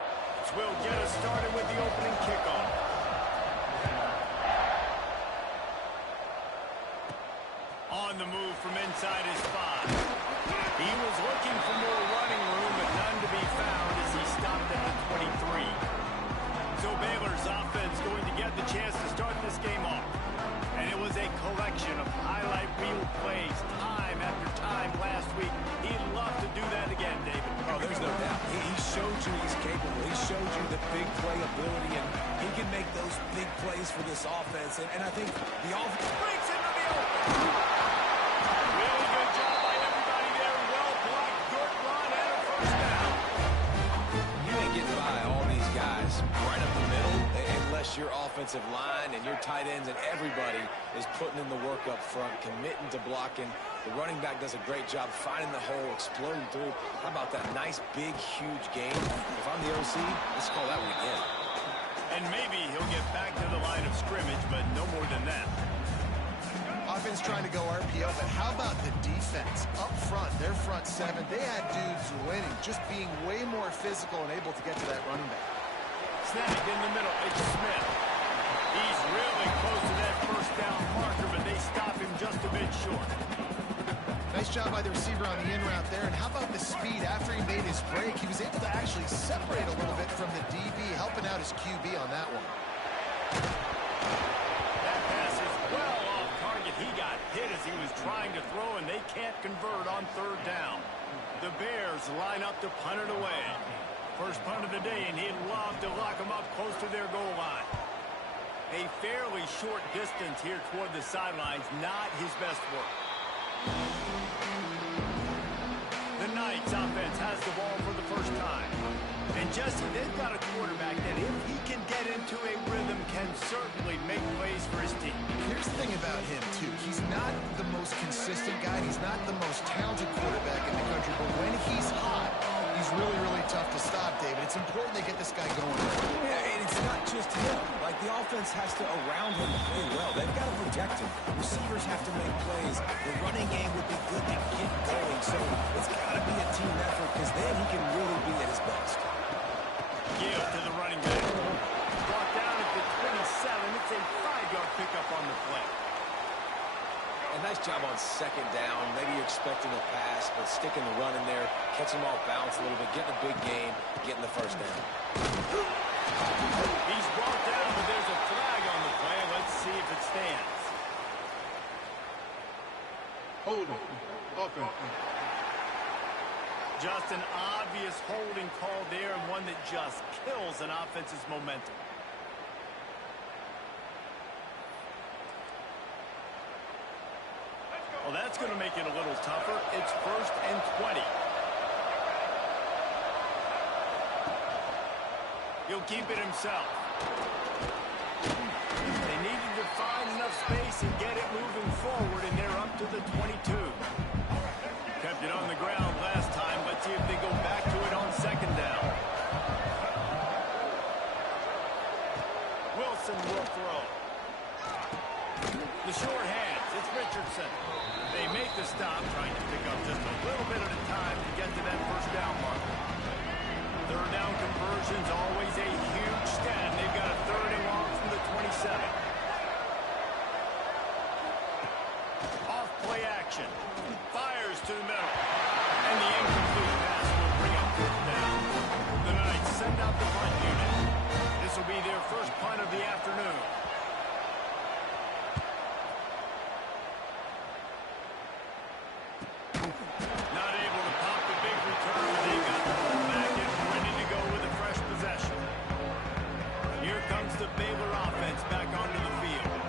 Which will get us started with the opening kickoff. On the move from inside his 5. He was looking for more running room, but none to be found as he stopped at the 23. So Baylor's offense going to get the chance to start this game off. And it was a collection of highlight reel plays time after time last week. He'd love to do that again, David. Oh, there's no doubt. He showed you he's capable. He showed you the big play ability, and he can make those big plays for this offense. And I think the offense breaks into the open. Really good job by everybody there. Well blocked, good run, and a first down. You ain't getting by all these guys right up the middle unless your offensive line and your tight ends and everybody is putting in the work up front, committing to blocking. The running back does a great job finding the hole, exploding through. How about that nice, big, huge game? If I'm the OC, let's call that one again. And maybe he'll get back to the line of scrimmage, but no more than that. Offense trying to go RPO, but how about the defense? Up front, their front 7, they had dudes winning, just being way more physical and able to get to that running back. Snagged in the middle, it's Smith. He's really close to that first down marker, but they stop him just a bit short. Nice job by the receiver on the in route there, and how about the speed after he made his break? He was able to actually separate a little bit from the DB, helping out his QB on that one. That pass is well off target. He got hit as he was trying to throw, and they can't convert on third down. The Bears line up to punt it away. First punt of the day, and he'd love to lock them up close to their goal line. A fairly short distance here toward the sidelines, not his best work. The Knights offense has the ball for the first time. And Jesse, they've got a quarterback that if he can get into a rhythm can certainly make plays for his team. Here's the thing about him, too. He's not the most consistent guy. He's not the most talented quarterback in the country. But when he's hot, he's really, really tough to stop, David. It's important they get this guy going. Yeah, and it's not just him. Like, the offense has to, around him, play well. They've got to protect him. Receivers have to make plays. The running game would be good to get going. So it's got to be a team effort because then he can really be at his best. Give to the running back. Brought down at the 27. It's a 5-yard pickup on the play. A nice job on second down. Maybe you're expecting a pass, but sticking the run in there, catching him off balance a little bit, getting a big gain, getting the first down. He's brought down, but there's a flag on the play. Let's see if it stands. Hold him. Offense. Just an obvious holding call there, and one that just kills an offense's momentum. Well, that's going to make it a little tougher. It's 1st and 20. He'll keep it himself. They needed to find enough space and get it moving forward, and they're up to the 22. Kept it on the ground last time. Let's see if they go back to it on second down. Wilson will throw. The short hands. It's Richardson. They make the stop, trying to pick up just a little bit at a time to get to that first down marker. Third down conversion's always a huge stat. They've got a 3rd and long from the 27. Off play action. Fires to the middle. And the incomplete pass will bring up 4th down. The Knights send out the punt unit. This will be their first punt of the afternoon. Not able to pop the big return, but they got the ball back and ready to go with a fresh possession. Here comes the Baylor offense back onto the field.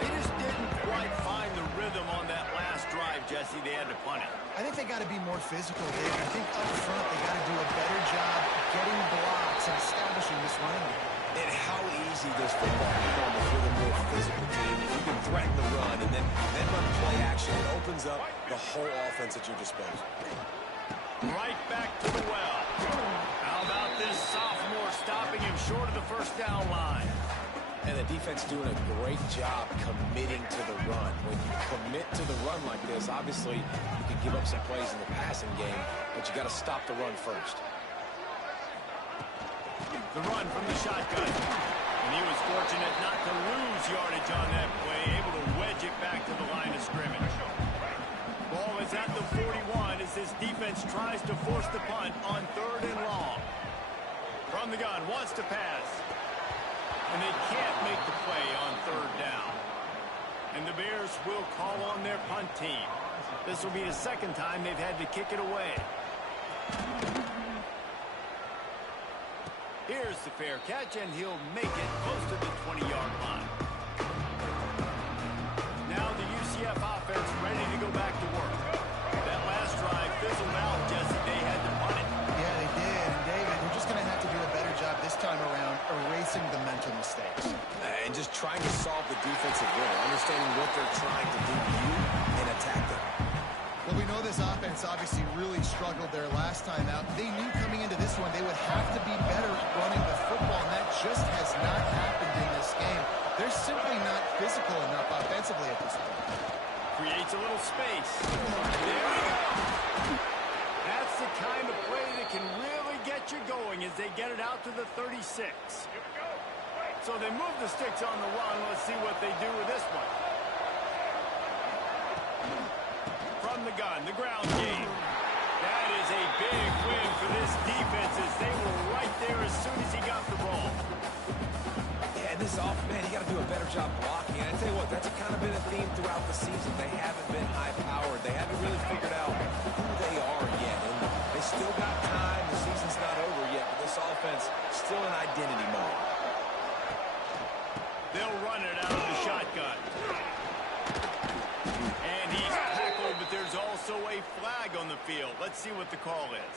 They just didn't quite find the rhythm on that last drive, Jesse. They had to punt it. I think they got to be more physical, David. I think up front they got to do a better job getting blocks and establishing this running game. And how easy does football become if you're the more physical team? If you can threaten the run and then run play action, it opens up the whole offense at your disposal. Right back to the well. How about this sophomore stopping him short of the first down line? And the defense doing a great job committing to the run. When you commit to the run like this, obviously you can give up some plays in the passing game, but you got to stop the run first. The run from the shotgun. And he was fortunate not to lose yardage on that play, able to wedge it back to the line of scrimmage. Ball is at the 41 as this defense tries to force the punt on 3rd and long. From the gun, wants to pass. And they can't make the play on 3rd down. And the Bears will call on their punt team. This will be the 2nd time they've had to kick it away. Here's the fair catch, and he'll make it close to the 20-yard line. Now the UCF offense ready to go back to work. That last drive fizzled out, Jesse. They had to punt it. Yeah, they did. And David, they're just going to have to do a better job this time around erasing the mental mistakes. And just trying to solve the defensive riddle, understanding what they're trying to do to you and attack them. Well, we know this offense obviously really struggled there last time out. They knew coming into this one they would have to be better at running the football, and that just has not happened in this game. They're simply not physical enough offensively at this point. Creates a little space. There we go. That's the kind of play that can really get you going as they get it out to the 36. So they move the sticks on the run. Let's see what they do with this one. From the gun, the ground game. That is a big win for this defense as they were right there as soon as he got the ball. Yeah, and this man, you got to do a better job blocking. And I tell you what, that's kind of been a theme throughout the season. They haven't been high-powered. They haven't really figured out who they are yet. And they still got time. The season's not over yet, but this offense still in identity mode. They'll run it out of the shotgun. And he's tackled, but there's also a flag on the field. Let's see what the call is.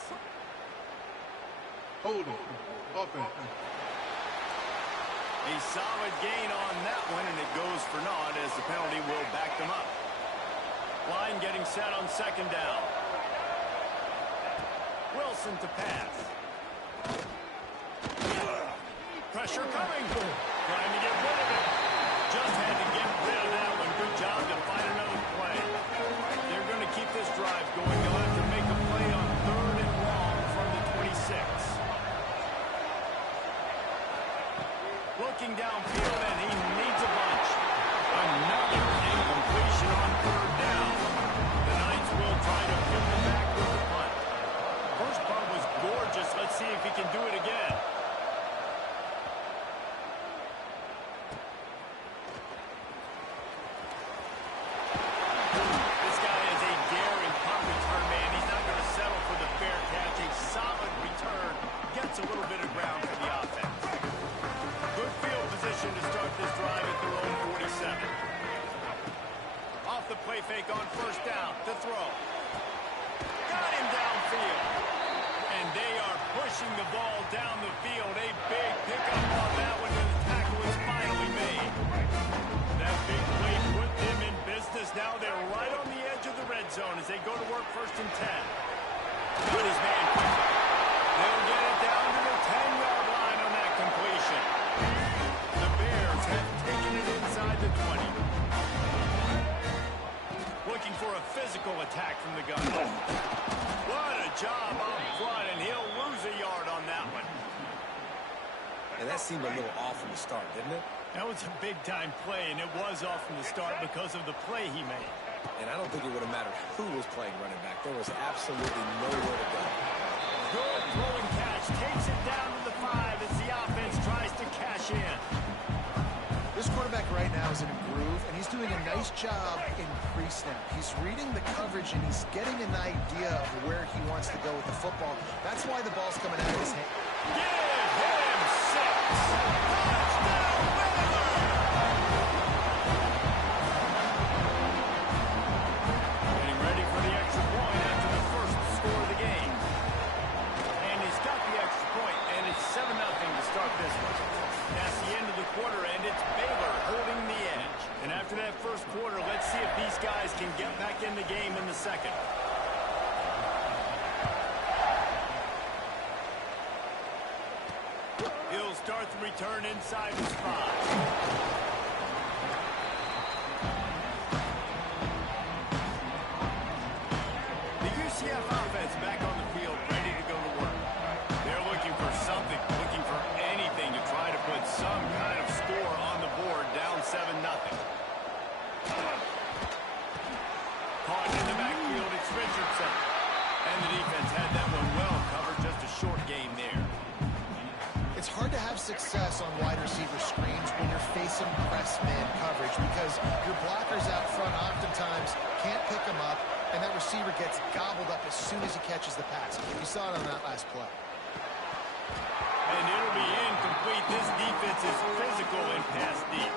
Holding. Offense. A solid gain on that one, and it goes for naught as the penalty will back them up. Line getting set on 2nd down. Wilson to pass. Pressure coming. Trying to get rid of it. Just had to get rid of that one. Good job to find another play. They're going to keep this drive going. They'll have to make a play on 3rd and long from the 26. Looking downfield, and he needs a bunch. Another incompletion on 3rd down. The Knights will try to put them back with the punt. First punt was gorgeous. Let's see if he can do it again. This guy is a daring punt return man. He's not going to settle for the fair catch. A solid return. Gets a little bit of ground for the offense. Good field position to start this drive at their own 47. Off the play fake on 1st down to throw. Got him downfield. And they are pushing the ball down the field. A big pickup on that one, and the tackle is finally made. That big play put them in business. Now they're right on the edge of the red zone as they go to work 1st and 10. Got his man quickly. They'll get it down to the 10-yard line on that completion. The Bears have taken it inside the 20. Looking for a physical attack from the gun. What a job up front, and he'll lose a yard on that one. And that seemed a little off from the start, didn't it? That was a big-time play, and it was off from the start because of the play he made. And I don't think it would have mattered who was playing running back. There was absolutely nowhere to go. Good throwing catch. Takes it down to the 5 as the offense tries to cash in. This quarterback right now is in a groove, and he's doing a nice job in pre-snap. He's reading the coverage, and he's getting an idea of where he wants to go with the football. That's why the ball's coming out of his hand. Give him 6. Touchdown, Baylor! Getting ready for the extra point after the first score of the game. And he's got the extra point, and it's 7-0 to start this one. That's the end of the quarter, and it's Baylor holding the edge. And after that first quarter, let's see if these guys can get back in the game in the second. He'll start the return inside his 5. The UCF offense back on the field, ready to go to work. They're looking for something, looking for any It's hard to have success on wide receiver screens when you're facing press man coverage because your blockers out front oftentimes can't pick them up, and that receiver gets gobbled up as soon as he catches the pass. You saw it on that last play. And it'll be incomplete. This defense is physical and pass deep.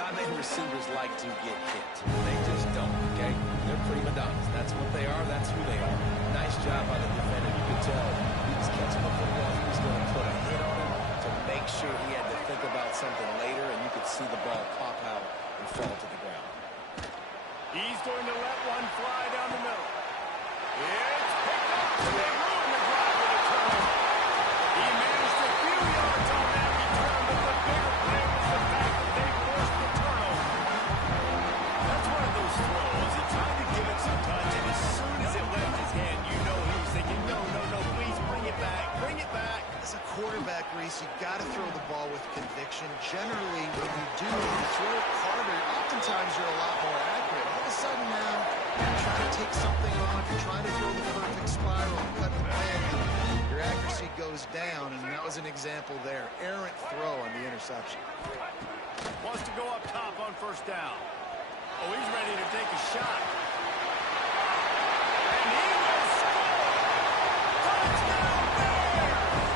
Not many receivers like to get hit. They just don't, okay? They're prima donnas. That's what they are. That's who they are. Nice job by the defender. You could tell he was catching the football. He was going to put a hit on him to make sure he had to think about something later, and you could see the ball pop out and fall to the ground. He's going to let one fly down the middle. It's picked up. They ruin the drive with a turnover. He managed a few yards on that return, but the bigger play was the fact that they forced the turnover. That's one of those throws. He tried to give it some touch, and as soon as it left his hand, you know he was thinking, no, please bring it back, bring it back. As a quarterback, Reese, you've got to throw the ball with conviction. Generally, when you do, you throw it harder. Oftentimes, you're a lot more accurate. All of a sudden now, you're trying to take something off. You're trying to throw the perfect spiral and cut the pin. Your accuracy goes down, and that was an example there. Errant throw on the interception. Wants to go up top on first down. Oh, he's ready to take a shot. And he will score! Touchdown Bears!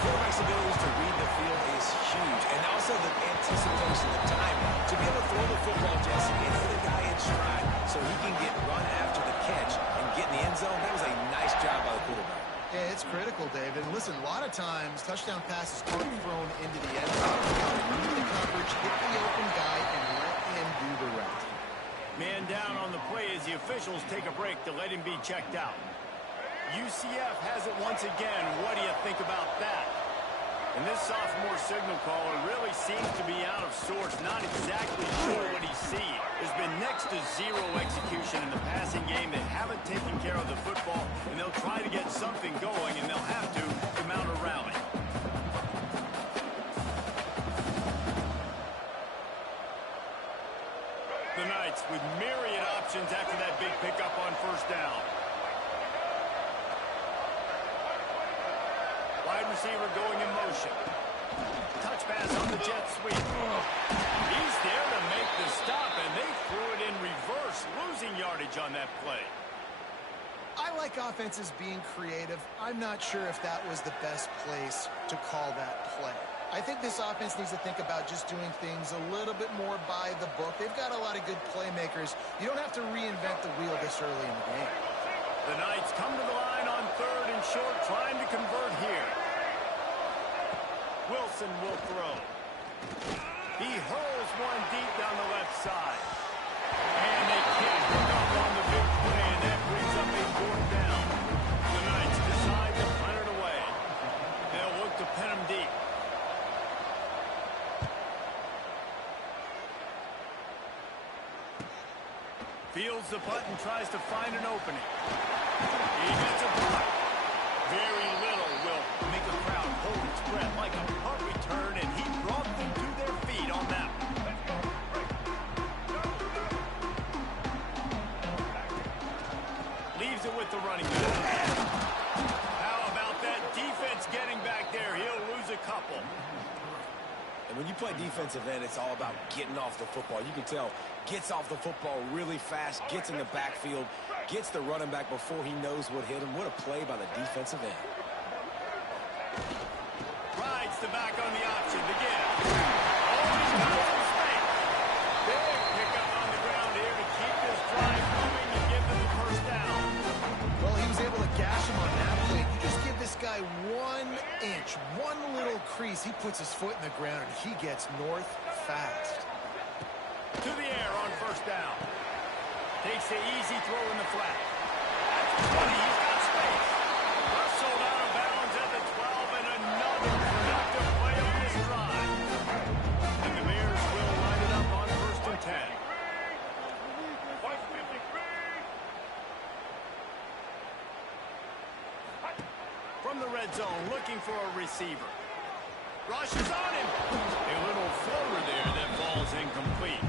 Quarterback's ability to read the field is huge, and also the anticipation, the time to be able to throw the football, Jesse, and hit a guy in stride so he can get run after the catch and get in the end zone. That was a nice job by the quarterback. Yeah, it's critical, David. And listen, a lot of times, touchdown passes aren't thrown into the end zone. Read the coverage, hit the open guy, and let him do the rest. Man down on the play as the officials take a break to let him be checked out. UCF has it once again. What do you think about that? And this sophomore signal caller really seems to be out of sorts, not exactly sure what he's seeing. There's been next to zero execution in the passing game. They haven't taken care of the football, and they'll try to get something going, and they'll have to mount a rally. The Knights with myriad options after that big pickup on first down. Wide receiver going in motion. Touch pass on the jet sweep. He's there to make the stop, and they threw it in reverse, losing yardage on that play. I like offenses being creative. I'm not sure if that was the best place to call that play. I think this offense needs to think about just doing things a little bit more by the book. They've got a lot of good playmakers. You don't have to reinvent the wheel this early in the game. The Knights come to the line on third and short, trying to convert here. Wilson will throw. He hurls one deep down the left side. And they can't hook up on the big play, and that brings up a fourth down. The Knights decide to punt it away. They'll look to pin him deep. Fields the punt and tries to find an opening. He gets a block. Very little will make a crowd hold its breath like a punt return, and he brought them to their feet on that one. Leaves it with the running back. How about that defense getting back there? He'll lose a couple. And when you play defensive end, it's all about getting off the football. You can tell, gets off the football really fast, gets in the backfield, gets the running back before he knows what hit him. What a play by the defensive end. Rides the back on the option again. Oh, he's got some space. Big pickup on the ground here to keep this drive moving and give them the first down. Well, he was able to gash him on that play. You just give this guy 1 inch, one little crease. He puts his foot in the ground, and he gets north fast. To the air on first down. Takes the easy throw in the flat. That's 20. He's got space. Wrestled out of bounds at the 12, and another productive play on this drive. And the Bears will line it up on first and 10. From the red zone, looking for a receiver. Rushes on him. A little floater there that falls incomplete.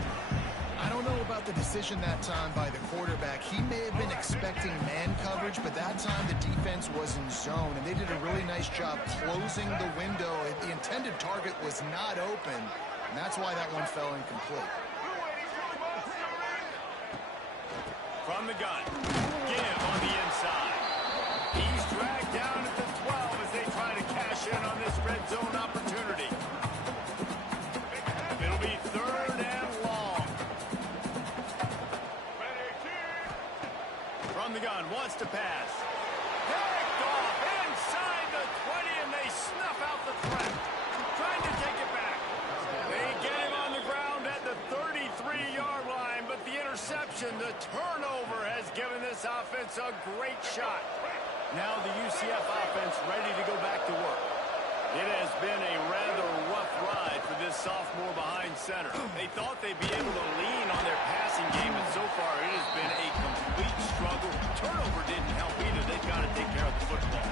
I don't know about the decision that time by the quarterback. He may have been expecting man coverage, but that time the defense was in zone, and they did a really nice job closing the window. The intended target was not open, and that's why that one fell incomplete. From the gun, give on the inside. He's dragged down at the 12 as they try to cash in on this red zone opportunity. It'll be 3rd and long. From the gun, wants to pass. Picked off inside the 20, and they snuff out the threat. Trying to take it back. They get him on the ground at the 33-yard line, but the interception, the turnover, has given this offense a great shot. Now the UCF offense ready to go back to work. It has been a rather rough ride for this sophomore behind center. They thought they'd be able to lean on their passing game, and so far it has been a complete struggle. Turnover didn't help either. They've got to take care of the football.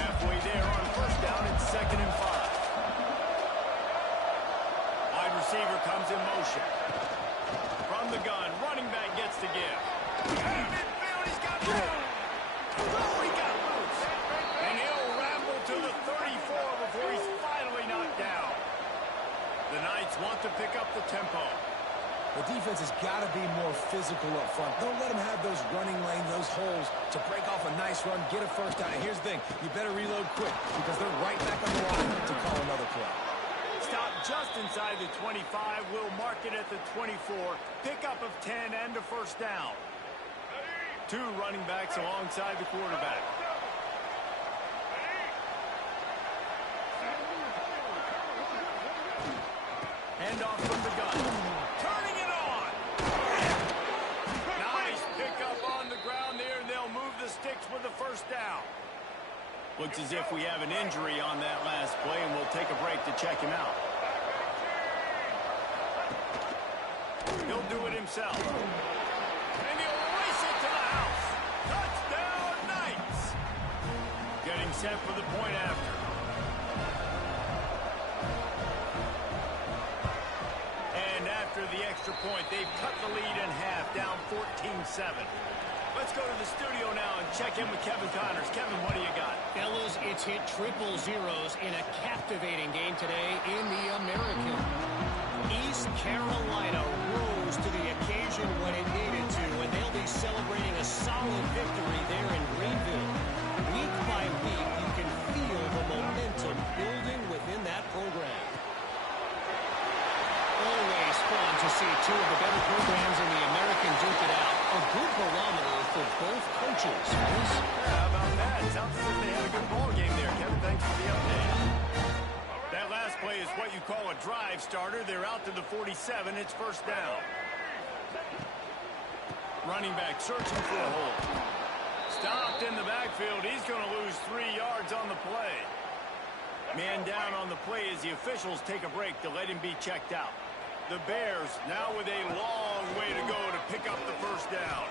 Halfway there on 1st down, it's 2nd and 5. Wide receiver comes in motion. From the gun, running back gets to give. Midfield, he's got room. Oh, he got loose. And he'll ramble to the 34 before he's finally knocked down. The Knights want to pick up the tempo. The defense has got to be more physical up front. Don't let them have those running lanes, those holes to break off a nice run, get a 1st down. And here's the thing, you better reload quick because they're right back on the line to call another play. Stop just inside the 25. We'll mark it at the 24. Pickup of 10 and a 1st down. 2 running backs alongside the quarterback. Handoff from the gun. Turning it on. Nice pickup on the ground there, and they'll move the sticks with the 1st down. Looks as if we have an injury on that last play, and we'll take a break to check him out. He'll do it himself. And he'll race it to the house. Touchdown, Knights. Getting set for the point after. And after the extra point, they've cut the lead in half, down 14-7. Let's go to the studio now and check in with Kevin Connors. Kevin, what do you got? Fellas, it's hit triple zeros in a captivating game today in the American. East Carolina rose to the occasion when it needed to, and they'll be celebrating a solid victory there in Greenville. Week by week, you can feel the momentum building within that program. Always fun to see 2 of the better programs in the American duke it out. A good barometer for both coaches. How about that? Sounds as if they had a good ball game there. Kevin, thanks for the update. That last play is what you call a drive starter. They're out to the 47. It's 1st down. Running back searching for a hole. Stopped in the backfield. He's going to lose 3 yards on the play. Man down on the play as the officials take a break to let him be checked out. The Bears now with a long way to go to pick up the 1st down.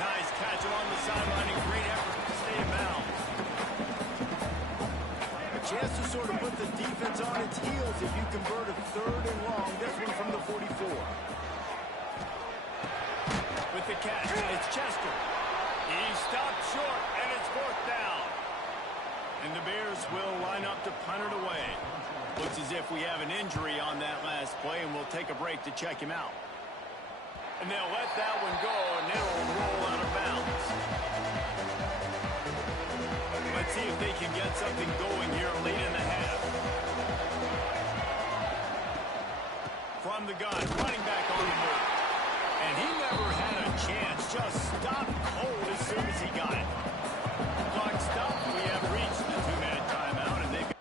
Nice catch along the sideline and great effort to stay in bounds. A chance to sort of put the defense on its heels if you convert a 3rd and long. This one from the 44. With the catch, it's Chester. He stopped short, and it's 4th down. And the Bears will line up to punt it away. Looks as if we have an injury on that last play, and we'll take a break to check him out. And they'll let that one go, and it'll roll out of bounds. Let's see if they can get something going here late in the half. From the gun, running back on the move. And he never had a chance, just stopped cold as soon as he got it. Clock stopped. We have reached the 2-minute timeout, and they've got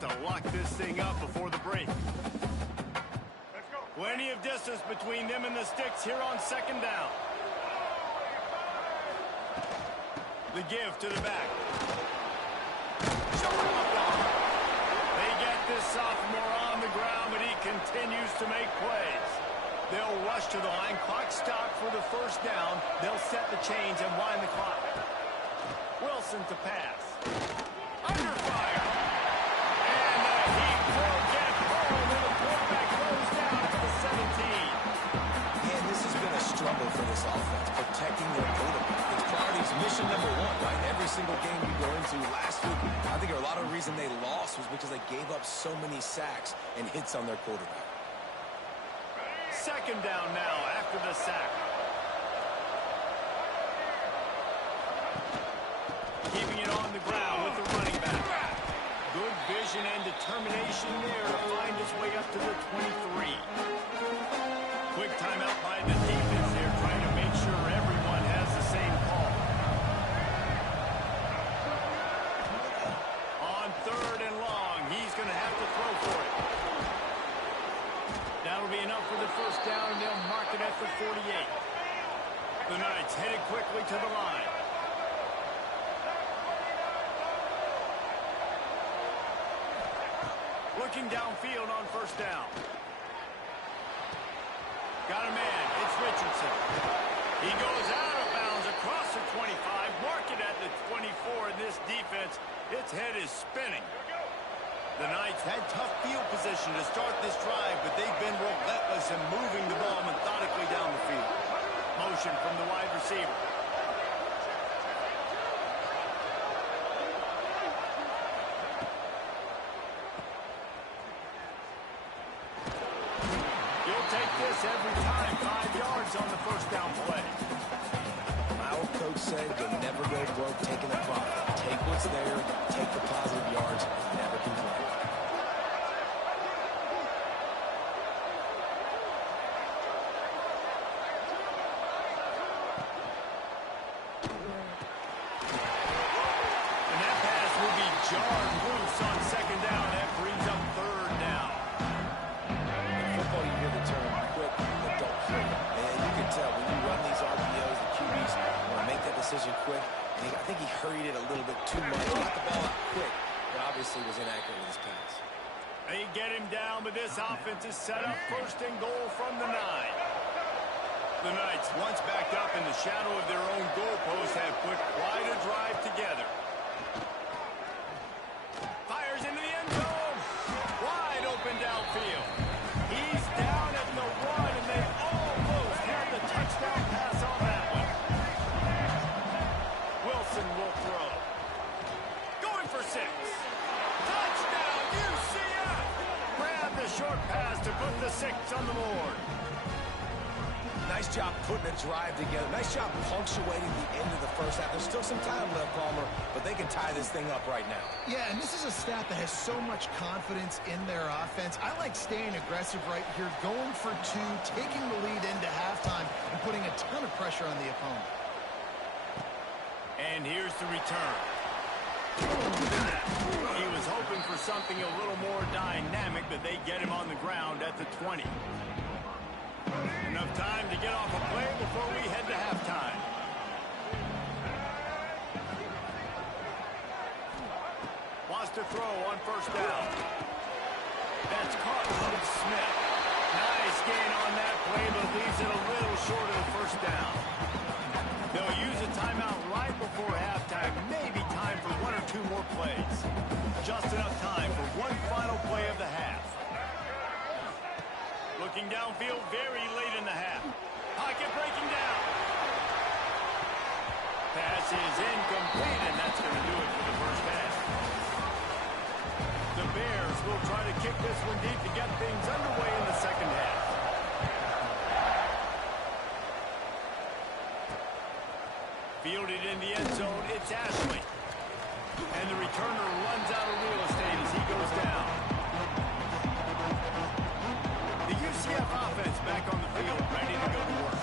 to lock this thing up before the break. Plenty of distance between them and the sticks here on second down. The give to the back. They get this sophomore on the ground, but he continues to make plays. They'll rush to the line. Clock stopped for the first down. They'll set the chains and wind the clock. Wilson to pass. Under fire. And the heat will get home, and the quarterback goes down to the 17. And this has been a struggle for this offense, protecting their quarterback. It's priorities mission number one, right? Every single game you go into last week, I think a lot of the reason they lost was because they gave up so many sacks and hits on their quarterback. Second down now after the sack. Keeping it on the ground with the running back. Good vision and determination there to find his way up to the 23. Quick timeout by the defense there, trying to make sure everyone has the same call. On third and long, he's going to have to throw for it. That'll be enough for the first down, and they'll mark it at the 48. The Knights headed quickly to the line. Looking downfield on first down. Got a man. It's Richardson. He goes out of bounds across the 25. Mark it at the 24. In this defense, its head is spinning. The Knights had tough field position to start this drive, but they've been relentless in moving the ball methodically down the field. Motion from the wide receiver. You'll take this every time. 5 yards on the first down play. Our coach said you'll never go broke taking a profit. Take what's there, take the positive yards, never complain. Jarred loose on second down. That brings up third down. In football, you hear the term quick, but don't hurry. And you can tell when you run these RPOs, the QBs want to make that decision quick. And I think he hurried it a little bit too much. He got the ball out quick, but obviously was inaccurate with his pass. They get him down, but this offense is set up first and goal from the 9. The Knights, once backed up in the shadow of their own goalpost, have put quite a drive together. Fires into the end zone. Wide open downfield. He's down at the 1, and they almost had the touchdown pass on that one. Wilson will throw. Going for 6. Touchdown, UCF! Grab the short pass to put the 6 on the board. Nice job putting a drive together. Nice job punctuating the end of the first half. There's still some time left, Palmer, but they can tie this thing up right now. Yeah, and this is a staff that has so much confidence in their offense. I like staying aggressive right here, going for 2, taking the lead into halftime, and putting a ton of pressure on the opponent. And here's the return. He was hoping for something a little more dynamic, but they get him on the ground at the 20. Enough time to get off a play before we head to halftime. Wants to throw on first down. That's caught from Smith. Nice gain on that play, but leaves it a little short of the first down. They'll use a timeout right before halftime. Maybe time for 1 or 2 more plays. Just enough time for one final play of the half. Looking downfield very late in the half. Pocket breaking down. Pass is incomplete, and that's going to do it for the first half. The Bears will try to kick this one deep to get things underway in the second half. Fielded in the end zone, it's Ashley. And the returner runs out of real estate as he goes down. The UCF offense back on the field, ready to go to work.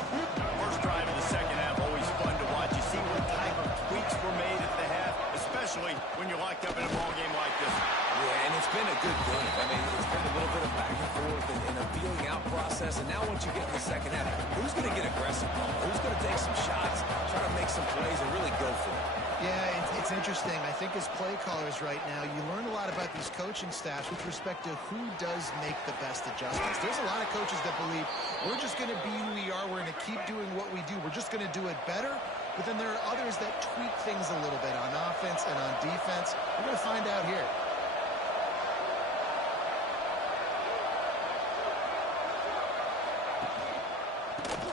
First drive of the second half, always fun to watch. You see what type of tweaks were made at the half, especially especially when you're locked up in a ball game like this. Yeah, and it's been a good game. I mean, it's been a little bit of back and forth and a feeling out process. And now once you get in the second half, who's going to get aggressive? Who's going to take some shots, try to make some plays, and really go for it? Yeah, it's interesting. I think as play callers right now, you learn a lot about these coaching staffs with respect to who does make the best adjustments. There's a lot of coaches that believe we're just going to be who we are. We're going to keep doing what we do. We're just going to do it better. But then there are others that tweak things a little bit on offense and on defense. We're going to find out here.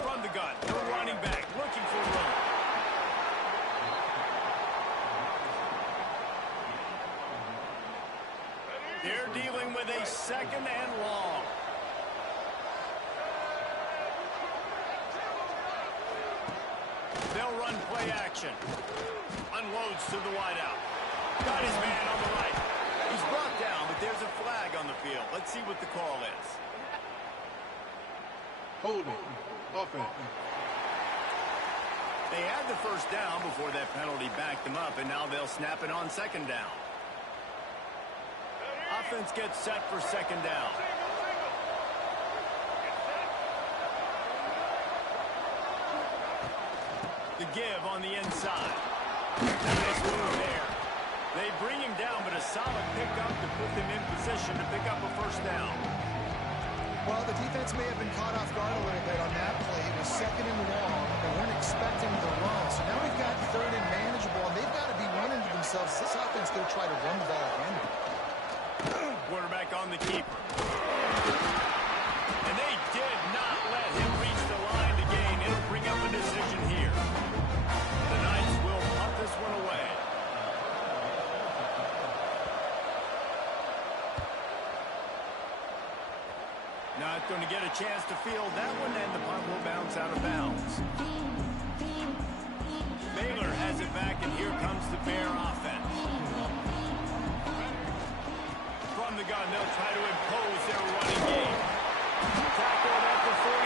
From the gun, the running back looking for room. They're dealing with a second and long. They'll run play action. Unloads to the wideout. Got his man on the right. He's brought down, but there's a flag on the field. Let's see what the call is. Holding. Offense. They had the first down before that penalty backed them up, and now they'll snap it on second down. Offense gets set for second down. The give on the inside. Nice move there. They bring him down, but a solid pickup to put them in position to pick up a first down. Well, the defense may have been caught off guard a little bit on that play. It was second and long. They weren't expecting the run. So now we've got third and manageable, and they've got to be running to themselves. This offense going to try to run the ball again. Quarterback on the keeper. And they did not let him reach the line to gain. It'll bring up a decision here. The Knights will punt this one away. Not going to get a chance to field that one, and the punt will bounce out of bounds. Baylor has it back, and here comes the Bear offense. From the gun, they'll try to impose their running game. Tackled at the 43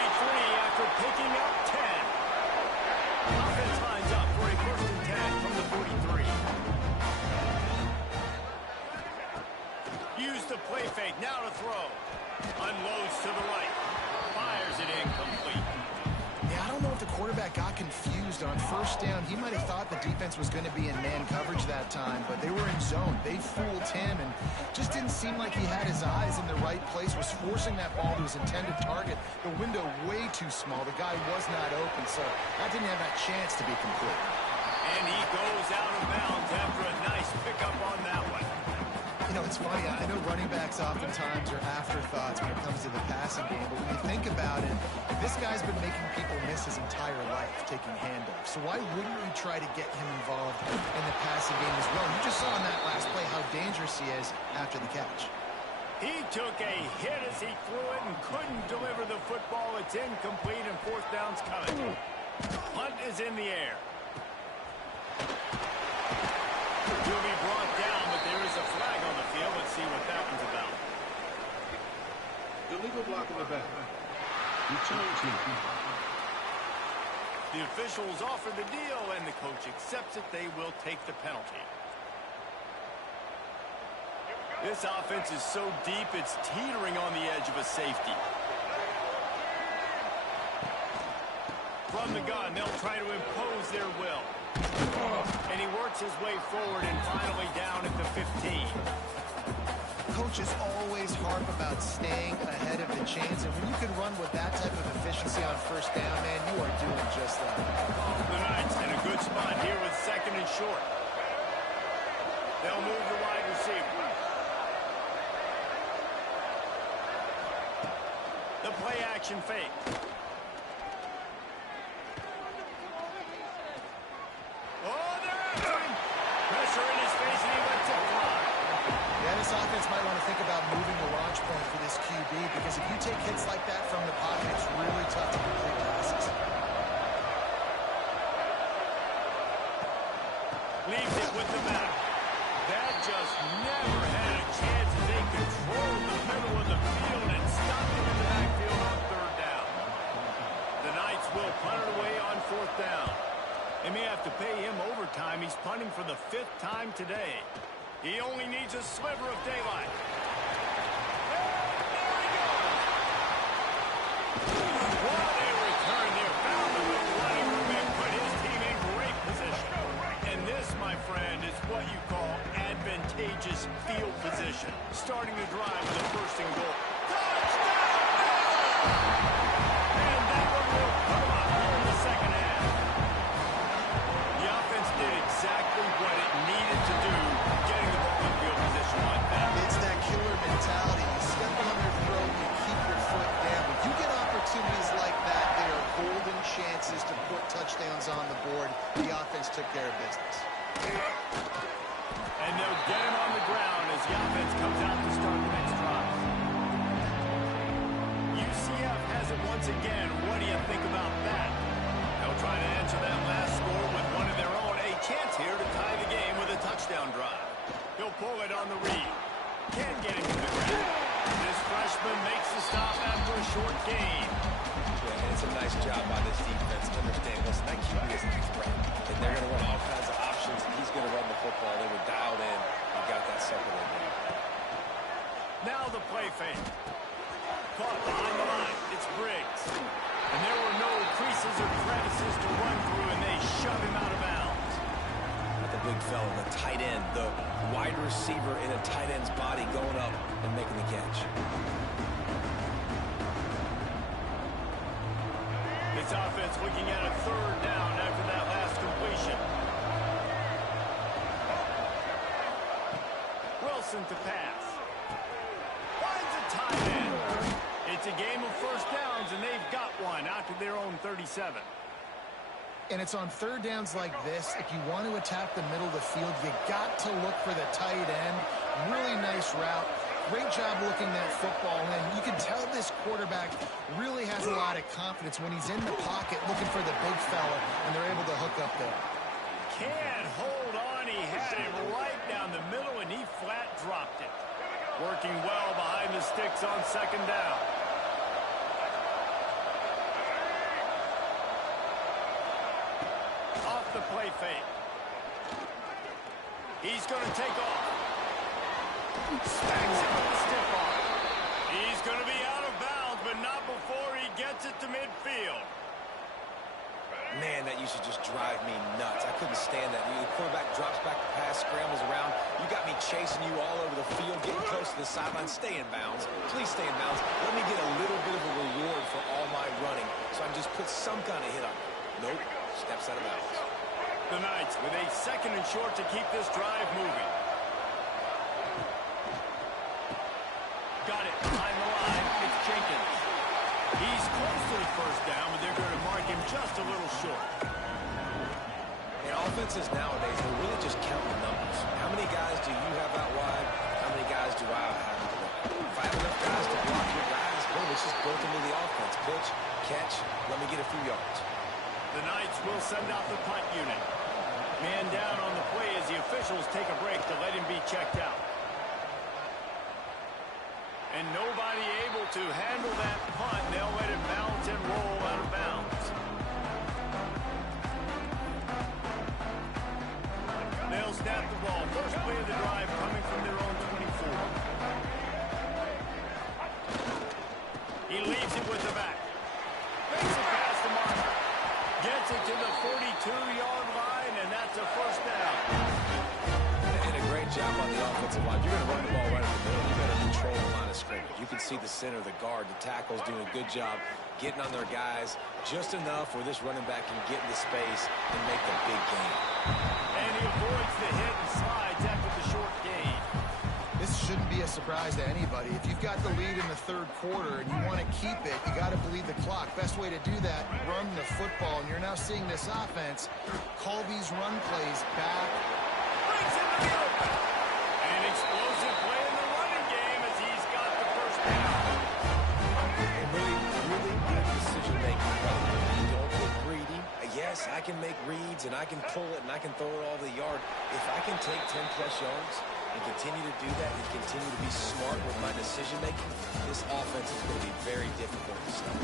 after picking up 10. Offense lines up for a first and 10 from the 43. Use the play fake, now to throw. Unloads to the right. Fires it incomplete. Yeah, I don't know if the quarterback got confused on first down. He might have thought the defense was going to be in man coverage that time, but they were in zone. They fooled him and just didn't seem like he had his eyes in the right place, was forcing that ball to his intended target. The window way too small. The guy was not open, so that didn't have that chance to be complete. And he goes out of bounds after a nice pickup on that one. You know, it's funny. I know running backs oftentimes are afterthoughts when it comes to the passing game, but when you think about it, this guy's been making people miss his entire life taking handoffs. So why wouldn't you try to get him involved in the passing game as well? You just saw in that last play how dangerous he is after the catch. He took a hit as he threw it and couldn't deliver the football. It's incomplete and fourth down's coming. Punt is in the air. He'll be brought down, but there is a flag on the field. Let's see what that one's about. Illegal block in the back. Return team. The officials offer the deal, and the coach accepts it. They will take the penalty. This offense is so deep, it's teetering on the edge of a safety. From the gun, they'll try to impose their will. And he works his way forward and finally down at the 15. Coaches always harp about staying ahead of the chains, and when you can run with that type of efficiency on first down, man, you are doing just that. The Knights in a good spot here with second and short. They'll move the wide receiver. The play action fake. Pressure in his face, and he lets it fly. Yeah, this offense might want to think about moving the launch point for this QB, because if you take hits like that from the pocket, it's really tough to complete passes. Leaves it with the back. That just never had a chance as they controlled the middle of the field and stopped him in the backfield on third down. The Knights will punt it away on fourth down. They may have to pay him overtime. He's punting for the 5th time today. He only needs a sliver of daylight. What a return there. Found the little running room and put his team in great position. And this, my friend, is what you call advantageous field position. Starting the drive with a first and goal. Touchdown! And that one will come up here in the second half. The offense did exactly what it needed to do, getting the ball in field position like that. It's that killer mentality. You step on their throat, you keep your foot down. When you get opportunities like that, they are golden chances to put touchdowns on the board. The offense took care of business. And they'll get him on the ground as the offense comes out to start the next drive. UCF has it once again. What do you think about that? They'll try to answer that last score with one of their own. A chance here to tie the game with a touchdown drive. He'll pull it on the read. Can't get him to the ground. This freshman makes the stop after a short gain. Yeah, and it's a nice job by this defense to understand, listen, that QB is a threat. And they're going to run all kinds of options. He's going to run the football. They were dialed in and got that second in there. Now the play fake. Caught behind the line. It's Briggs. And there were no creases or crevices to run through, and they shove him out of bounds. Not the big fella, the tight end, the wide receiver in a tight end's body going up and making the catch. This offense looking at a 3rd down after that last completion. Wilson to pass. Finds a tight end. It's a game of first downs, and they've got one out to their own 37. And it's on 3rd downs like this. If you want to attack the middle of the field, you got to look for the tight end. Really nice route. Great job looking that football in. You can tell this quarterback really has a lot of confidence when he's in the pocket looking for the big fella, and they're able to hook up there. Can't hold on. He had it right down the middle, and he flat dropped it. Working well behind the sticks on 2nd down. Off the play fake. He's going to take off. Smacks it with a stiff arm. He's going to be out of bounds, but not before he gets it to midfield. Man, that used to just drive me nuts. I couldn't stand that. The quarterback drops back the pass, scrambles around. You got me chasing you all over the field, getting close to the sideline. Stay in bounds. Please stay in bounds. Let me get a little bit of a reward for all my running so I can just put some kind of hit on you. Nope. Steps out of bounds. The Knights with a 2nd and short to keep this drive moving. Got it behind the line. It's Jenkins. He's close to the 1st down, but they're going to mark him just a little short. And offenses nowadays, they're really just counting numbers. How many guys do you have out wide? How many guys do I have out wide? If I have enough guys to block your guys, boom, it's just built into the offense. Pitch, catch, let me get a few yards. The Knights will send out the punt unit. Man down on the play as the officials take a break to let him be checked out. And nobody able to handle that punt. They'll let it bounce and roll out of bounds. They'll snap the ball. First play of the drive coming from their own 24. He leaves it with the back. Makes it past the marker. Gets it to the 42-yard line, and that's a 1st down. And a great job on the offensive line. You're going to run the ball right in the middle. You better control the line of scrimmage. You can see the center, the guard, the tackles doing a good job getting on their guys just enough where this running back can get into space and make the big gain. And he avoids the hit and slides after the short gain. This shouldn't be a surprise to anybody. If you've got the lead in the 3rd quarter and you want to keep it, you got to bleed the clock. Best way to do that, run the football. And you're now seeing this offense call these run plays back. Brings in the open. An explosive play in the running game as he's got the 1st down. And really good decision-making. You don't get greedy. Yes, I can make reads, and I can pull it, and I can throw it all the yard. If I can take 10-plus yards, and continue to do that and continue to be smart with my decision-making, this offense is going to be very difficult to stop.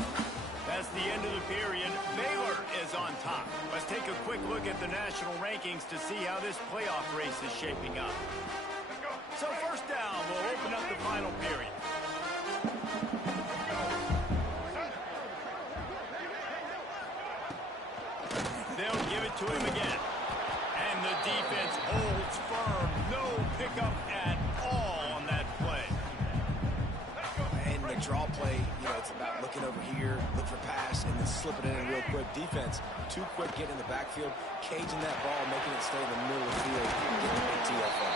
That's the end of the period. Baylor is on top. Let's take a quick look at the national rankings to see how this playoff race is shaping up. So first down, we'll open up the final period. They'll give it to him again. And the defense holds firm. No pickup at all on that play. And the draw play, it's about looking over here, look for pass, and then slipping it in real quick. Defense, too quick getting in the backfield, caging that ball, making it stay in the middle of the field, getting a big TFL.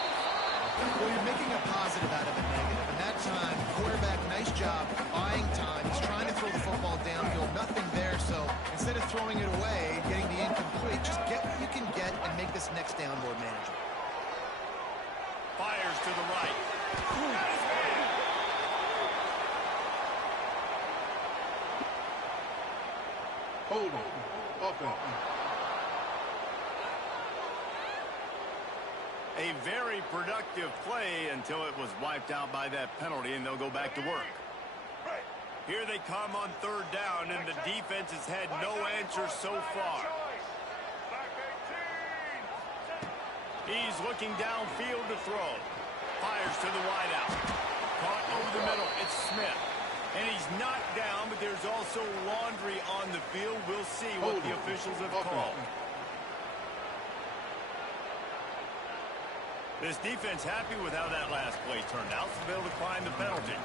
Well, you're making a positive out of a negative. And that time, quarterback, nice job buying time. He's trying to throw the football downfield. Nothing there. So instead of throwing it away, getting the incomplete, just get what you can get and make this next down more manageable. Fires to the right. Hold on. Offense. A very productive play until it was wiped out by that penalty, and they'll go back to work. Here they come on third down, and the defense has had no answer so far. He's looking downfield to throw. Fires to the wideout. Caught over the middle. It's Smith. And he's knocked down, but there's also laundry on the field. We'll see what the officials have called. This defense happy with how that last play turned out, so they'll decline the penalty.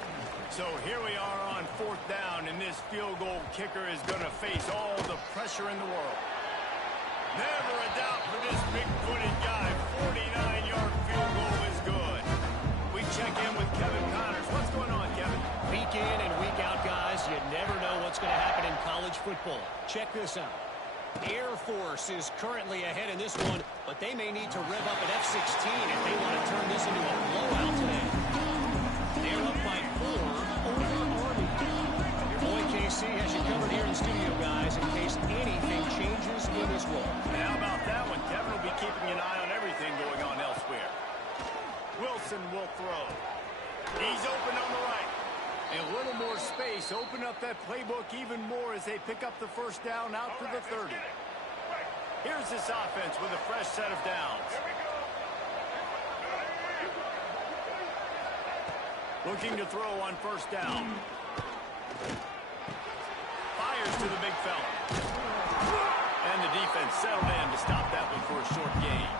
So here we are on fourth down, and this field goal kicker is going to face all the pressure in the world. Never a doubt for this big-footed guy. 49-yard field goal is good. We check in with Kevin Connors. What's going on, Kevin? Week in and week out, guys, you never know what's going to happen in college football. Check this out. Air Force is currently ahead in this one, but they may need to rev up an F-16 if they want to turn this into a blowout today. They're up by 4 over Army. Your boy KC has you covered here in studio, guys, in case anything changes in this one. And how about that one? Kevin will be keeping an eye on everything going on elsewhere. Wilson will throw. He's open on the right. A little more space. Open up that playbook even more as they pick up the first down out to the 30. Here's this offense with a fresh set of downs. Looking to throw on first down. Fires to the big fella. And the defense settled in to stop that one for a short gain.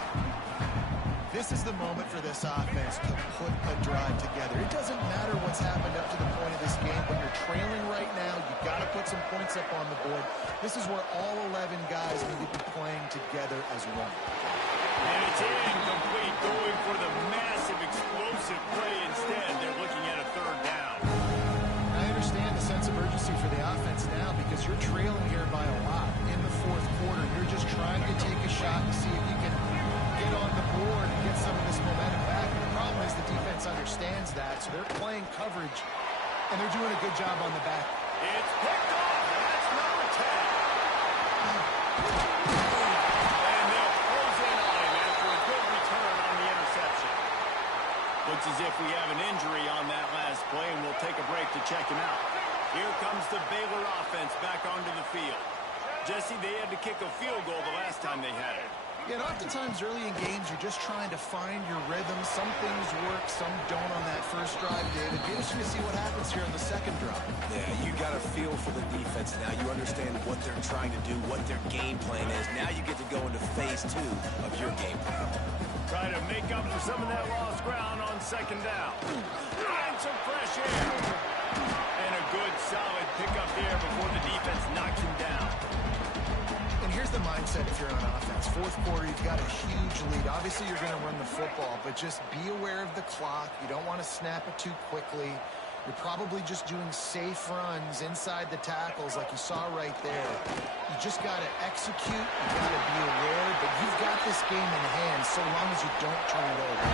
This is the moment for this offense to put a drive together. It doesn't matter what's happened up to the point of this game, but you're trailing right now. You've got to put some points up on the board. This is where all 11 guys need to be playing together as one. And it's incomplete, going for the massive explosive play instead. They're looking at a third down. I understand the sense of urgency for the offense now because you're trailing here by a lot in the fourth quarter. You're just trying to take a shot to see if you can get on the board and get some of this momentum back. And the problem is the defense understands that, so they're playing coverage, and they're doing a good job on the back. It's picked off, and that's number 10. And they'll close in on him after a good return on the interception. Looks as if we have an injury on that last play, and we'll take a break to check him out. Here comes the Baylor offense back onto the field. Jesse, they had to kick a field goal the last time they had it. Yeah, and oftentimes early in games, you're just trying to find your rhythm. Some things work, some don't on that first drive, David. Be interesting to see what happens here on the second drive. Yeah, you got a feel for the defense now. You understand what they're trying to do, what their game plan is. Now you get to go into phase 2 of your game plan. Try to make up for some of that lost ground on second down. And some fresh air. And a good, solid pickup there before the defense knocks him down. And here's the mindset if you're on offense. Fourth quarter, you've got a huge lead. Obviously, you're going to run the football, but just be aware of the clock. You don't want to snap it too quickly. You're probably just doing safe runs inside the tackles like you saw right there. You just got to execute. You got to be aware, but you've got this game in hand so long as you don't turn it over.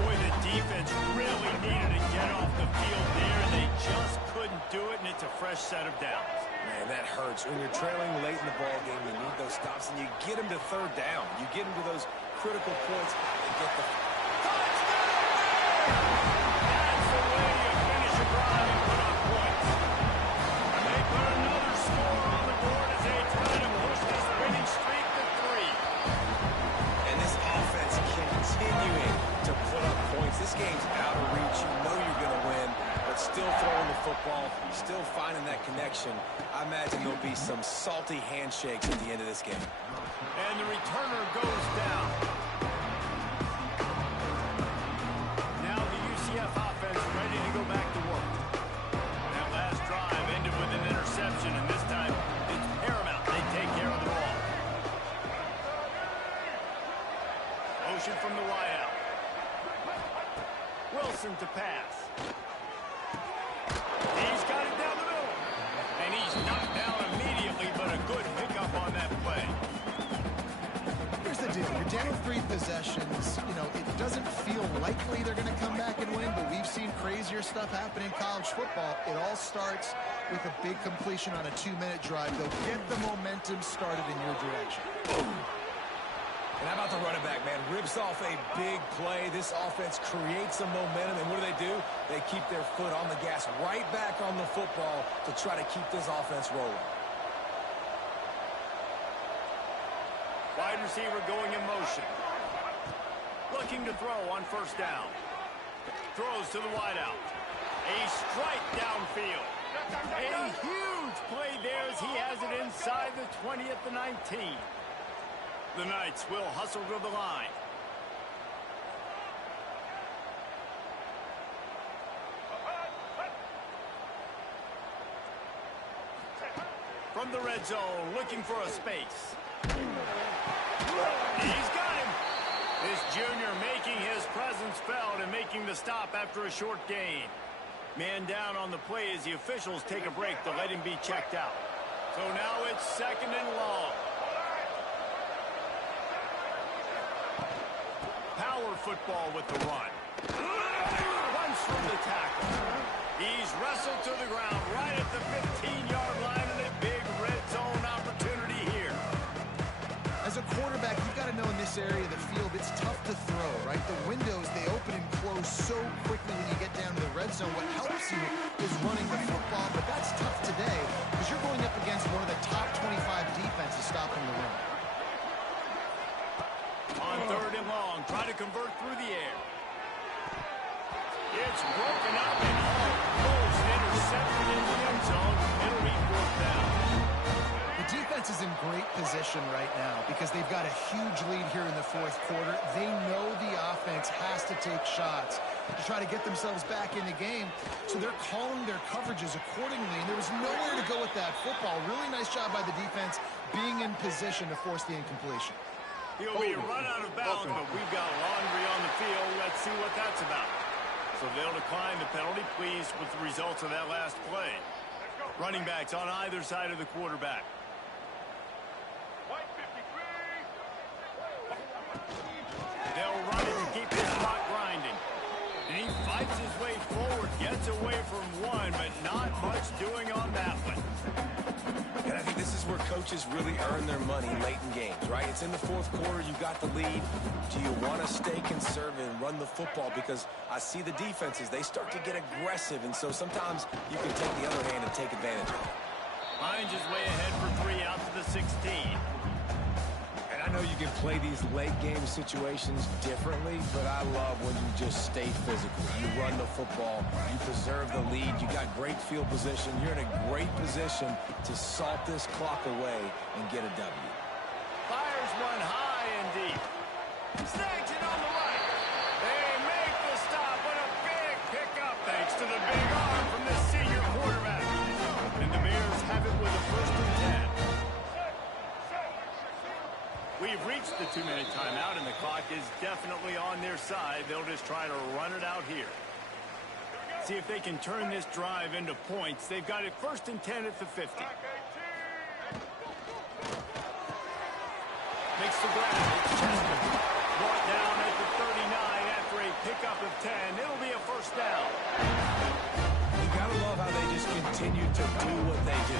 Boy, the defense really needed to get off the field there. They just couldn't do it, and it's a fresh set of downs. Man, that hurts. When you're trailing late in the ball game, you need those stops, and you get them to third down. You get them to those critical points and get the touchdown! football, still finding that connection. I imagine there'll be some salty handshakes at the end of this game. And the returner goes down. Now the UCF offense ready to go back to work. That last drive ended with an interception, and this time it's paramount they take care of the ball. Motion from the wideout. Wilson to pass. He's got it down the middle. And he's knocked down immediately, but a good pickup on that play. Here's the deal. You're down 3 possessions. You know, it doesn't feel likely they're going to come back and win, but we've seen crazier stuff happen in college football. It all starts with a big completion on a 2-minute drive. They'll get the momentum started in your direction. And how about the running back, man? Rips off a big play. This offense creates some momentum, and what do? They keep their foot on the gas right back on the football to try to keep this offense rolling. Wide receiver going in motion. Looking to throw on first down. Throws to the wideout. A strike downfield. A huge play there as he has it inside the 20 at the 19. The Knights will hustle to the line. From the red zone, looking for a space. He's got him. This junior making his presence felt and making the stop after a short gain. Man down on the play as the officials take a break to let him be checked out. So now it's 2nd and long. Power football with the run. Runs from the tackle. He's wrestled to the ground right at the 15-yard line, and a big red zone opportunity here. As a quarterback, you've got to know in this area of the field, it's tough to throw, right? The windows, they open and close so quickly when you get down to the red zone. What helps you is running the football, but that's tough today because you're going up against one of the top 25 defenses stopping the run. On 3rd and long, try to convert through the air. It's broken up and almost intercepted in the end zone. It'll be 4th down. The defense is in great position right now because they've got a huge lead here in the 4th quarter. They know the offense has to take shots to try to get themselves back in the game, so they're calling their coverages accordingly, and there was nowhere to go with that football. Really nice job by the defense being in position to force the incompletion. He'll be run out of bounds, but we've got laundry on the field. Let's see what that's about. So they'll decline the penalty, pleased with the results of that last play. Running backs on either side of the quarterback. They'll run it to keep this clock grinding. And he fights his way forward, gets away from one, but not much doing on that one. And I think this is where coaches really earn their money late in games, right? It's in the 4th quarter. You got the lead. Do you want to stay conservative and run the football? Because I see the defenses, they start to get aggressive, and so sometimes you can take the other hand and take advantage of it. Hines is way ahead for 3 out to the 16. And I know you can play these late-game situations differently, but I love when you just stay physical. You run the football. You preserve the lead. You got great field position. You're in a great position to salt this clock away and get a W. Fires one high and deep. Snags it on the right. They make the stop with a big pickup thanks to the big arm from this senior quarterback. And the Bears have it with a 1st and 10. We've reached the 2-minute timeout, and the clock is definitely on their side. They'll just try to run it out here. See if they can turn this drive into points. They've got it 1st and 10 at the 50. Makes the grab. It's Chester. Brought down at the 39 after a pickup of 10. It'll be a 1st down. You got to love how they just continue to do what they do.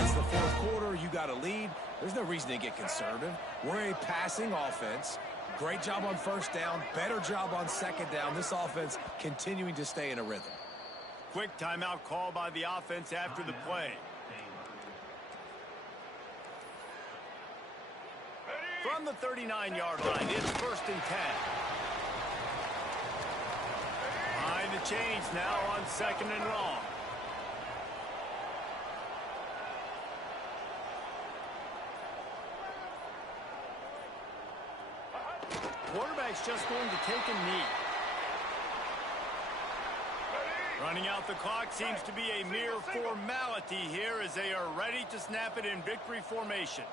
It's the 4th quarter. You got a lead. There's no reason to get conservative. We're a passing offense. Great job on 1st down. Better job on 2nd down. This offense continuing to stay in a rhythm. Quick timeout call by the offense after the play. From the 39-yard line, it's 1st and 10. Behind the chains now on 2nd and long. quarterback's just going to take a knee. Running out the clock seems to be a mere formality here as they are ready to snap it in victory formation.